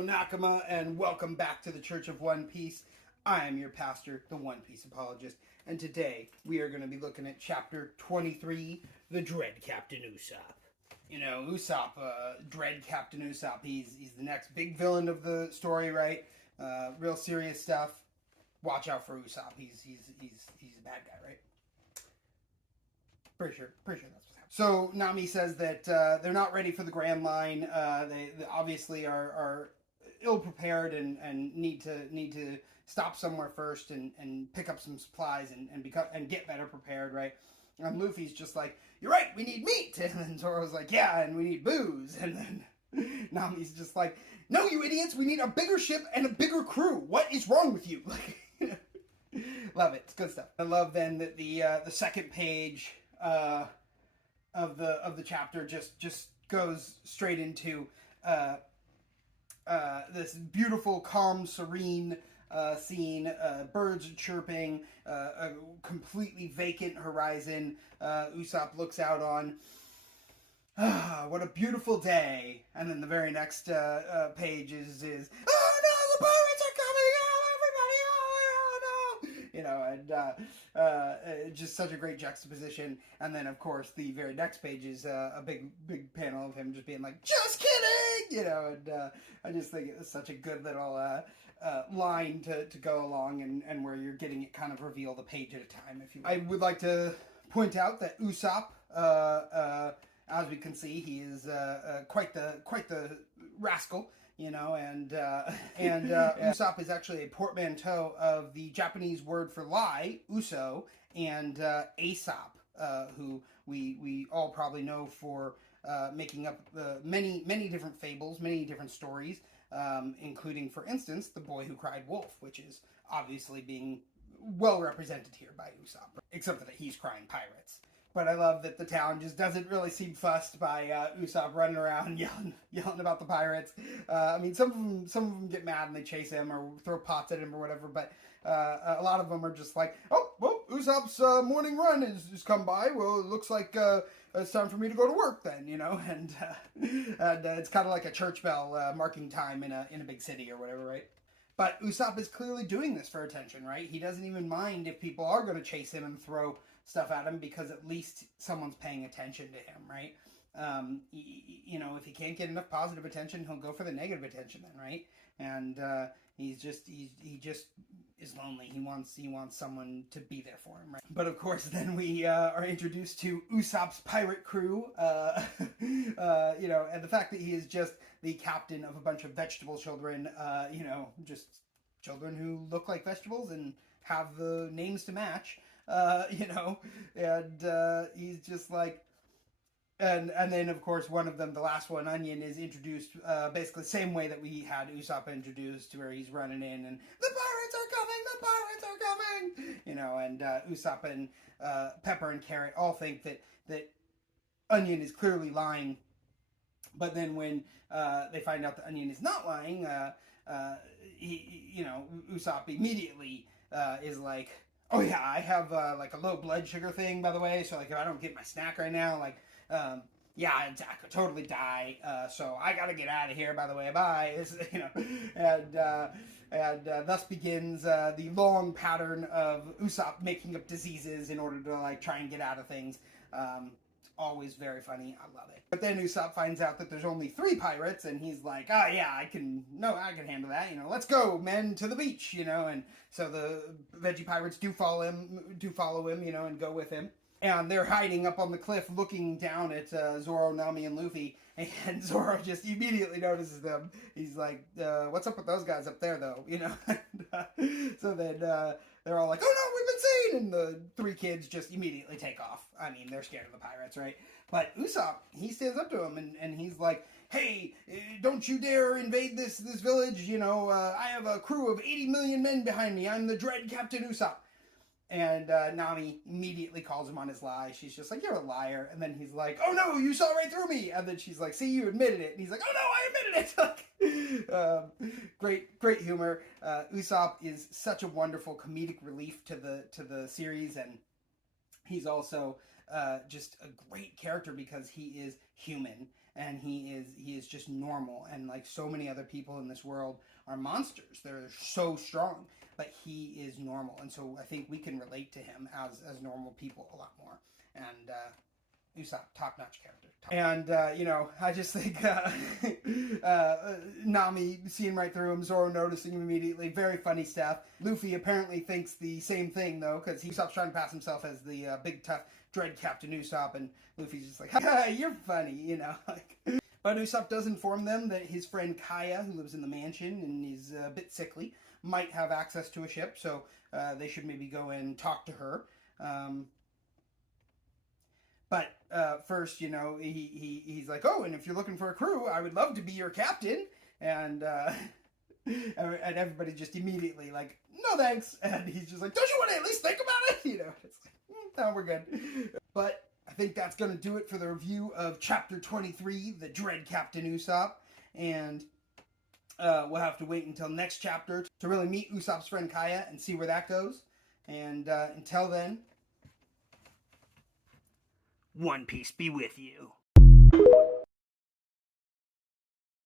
Hello, Nakama, and welcome back to the Church of One Piece. I am your pastor, the One Piece apologist, and today we are going to be looking at Chapter 23, the Dread Captain Usopp. You know, Usopp, Dread Captain Usopp, he's the next big villain of the story, right? Real serious stuff. Watch out for Usopp. He's a bad guy, right? Pretty sure that's what's happening. So Nami says that they're not ready for the Grand Line. They obviously are ill prepared and need to stop somewhere first and pick up some supplies and get better prepared, right? And Luffy's just like, "You're right, we need meat." And then Zoro's like, "Yeah, and we need booze." And then Nami's just like, "No, you idiots, we need a bigger ship and a bigger crew. What is wrong with you?" Like, love it. It's good stuff. I love then that the second page of the chapter just goes straight into this beautiful, calm, serene scene. Birds chirping, a completely vacant horizon. Usopp looks out on. What a beautiful day! And then the very next page is "Oh no, the pirates are coming! Oh, everybody! Oh no!" You know, and just such a great juxtaposition. And then, of course, the very next page is a big panel of him just being like, "Just kidding!" You know, and I just think it was such a good little line to go along, and where you're getting it kind of revealed a page at a time, if you will. I would like to point out that Usopp, as we can see, he is quite the rascal, you know, and Usopp is actually a portmanteau of the Japanese word for lie, Uso, and Aesop, who we all probably know for making up many different fables, many different stories, including, for instance, The Boy Who Cried Wolf, which is obviously being well represented here by Usopp, except for that he's crying pirates. But I love that the town just doesn't really seem fussed by Usopp running around yelling about the pirates. I mean, some of them get mad and they chase him or throw pots at him or whatever. But a lot of them are just like, "Oh, well, Usopp's morning run has come by. Well, it looks like it's time for me to go to work then, you know." And it's kind of like a church bell marking time in a big city or whatever, right? But Usopp is clearly doing this for attention, right? He doesn't even mind if people are going to chase him and throw stuff at him, because at least someone's paying attention to him, right? You know, if he can't get enough positive attention, he'll go for the negative attention then, right? And he just is lonely. He wants someone to be there for him, right? But of course, then we are introduced to Usopp's pirate crew, you know, and the fact that he is just the captain of a bunch of vegetable children, you know, just children who look like vegetables and have the names to match. You know, and he's just like, and then of course one of them, the last one, Onion, is introduced basically the same way that we had Usopp introduced, where he's running in and the pirates are coming, you know, and Usopp and Pepper and Carrot all think that Onion is clearly lying, but then when they find out that Onion is not lying, you know, Usopp immediately is like, "Oh yeah, I have like a low blood sugar thing, by the way, so like if I don't get my snack right now, like yeah, I could totally die, so I gotta get out of here, by the way, bye." You know, and thus begins the long pattern of Usopp making up diseases in order to like try and get out of things. Always very funny. I love it. But then Usopp finds out that there's only 3 pirates, and he's like, "Oh yeah, I can handle that. You know, let's go, men, to the beach." You know, and so the veggie pirates do follow him, you know, and go with him. And they're hiding up on the cliff, looking down at Zoro, Nami, and Luffy. And Zoro just immediately notices them. He's like, "What's up with those guys up there, though?" You know. So then they're all like, "Oh no, we've been seen!" And the 3 kids just immediately take off. I mean, they're scared of the pirates, right? But Usopp, he stands up to him and he's like, "Hey, don't you dare invade this village. You know, I have a crew of 80 million men behind me. I'm the Dread Captain Usopp." And Nami immediately calls him on his lie. She's just like, "You're a liar." And then he's like, "Oh no, you saw right through me." And then she's like, "See, you admitted it." And he's like, "Oh no, I admitted it." Great humor. Usopp is such a wonderful comedic relief to the series, and he's also just a great character because he is human. and he is just normal, and like so many other people in this world are monsters. They're so strong, but he is normal, and so I think we can relate to him as normal people a lot more. And Usopp, top-notch character. And, you know, I just think Nami seeing right through him, Zoro noticing him immediately, very funny stuff. Luffy apparently thinks the same thing, though, because Usopp's trying to pass himself as the big, tough Dread Captain Usopp, and Luffy's just like, ha, you're funny, you know. But Usopp does inform them that his friend Kaya, who lives in the mansion and is a bit sickly, might have access to a ship, so they should maybe go and talk to her. But first, you know, he's like, oh, and if you're looking for a crew, I would love to be your captain. And everybody just immediately like, no thanks. And he's just like, don't you want to at least think about it? You know, it's like, no, we're good. But I think that's going to do it for the review of Chapter 23, The Dread Captain Usopp. And we'll have to wait until next chapter to really meet Usopp's friend Kaya and see where that goes. And until then, One Piece be with you.